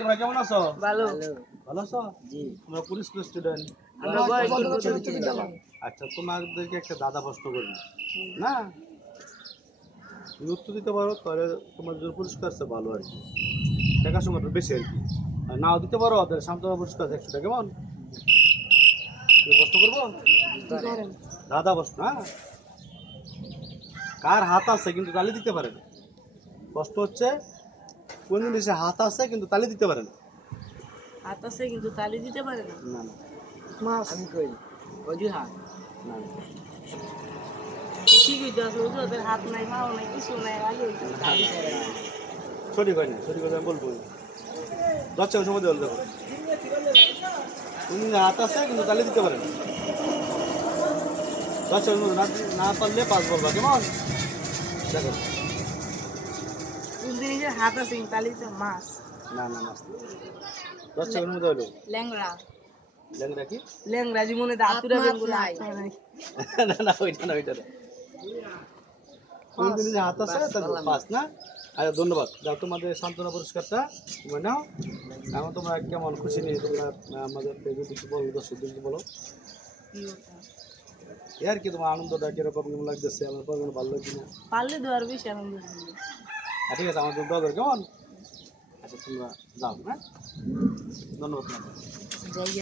তোমরা কেমন আছো? ভালো ভালো আছো? জি তোমরা কোন স্কুল স্টুডেন্ট? আমরা আচ্ছা, তোমাদেরকে একটা দাদা প্রশ্ন করবো না, যদি উত্তর দিতে পারো তাহলে তোমার জন্য পুরস্কার আছে ভালো আর কি, টাকার সঙ্গে একটু বেশি আর কি। আর নাও দিতে পারো তাহলে সান্ত্বনা পুরস্কার আছে 100 টাকা। কেমন? তুমি প্রশ্ন করবো? দাদা প্রশ্ন, হ্যাঁ। কার হাত আছে কিন্তু তালি দিতে পারে না? প্রশ্ন হচ্ছে কোন জিনিসে হাত আছে কিন্তু তালি দিতে পারে না? হাত আছে কিন্তু তালি দিতে পারে না। না না মাছ আমি কই অজুহাত না না। ঠিক হইতে আছে বুঝছো, ওদের হাত নাই পাও নাই কিছু নাই আগে তালি করে না। সঠিক হয় না, সঠিক কথা আমি বলবো। 10 সেকেন্ড সময় দেওয়া দেখো, তুমি হাত আছে কিন্তু তালি দিতে পারে না। 10 সেকেন্ড না পারলে 5 বলবা। কেমন? দেখো। কোন জিনিসের হাত আছে কিন্তু তালি দিতে মাছ না না না, 10 সেকেন্ড মধ্যে হলো। ল্যাংড়া ল্যাংড়া কি? ল্যাংড়া জীবনে দাঁতুরা বেঙ্গুলা নাই না না, ওইটা না, ওইটা না। কোন জিনিসে হাত আছে তাহলে 5 না। আচ্ছা, ধন্যবাদ। যাও, তোমাদের সান্ত্বনা পুরস্কারটা তোমরা নাও। এখন তোমরা কেমন খুশি নিয়ে তোমরা আমাদের কিছু বলো, দর্শকদের বলো আর কি, তোমার আনন্দটা কিরকম কেমন লাগতেছে, আমার পড়ানো ভালো লাগছে না? পারলে দেওয়ার বেশি আনন্দ ছিল। ঠিক আছে, আমার জন্য কেমন? আচ্ছা, তোমরা যাও, হ্যাঁ, ধন্যবাদ তোমাদের।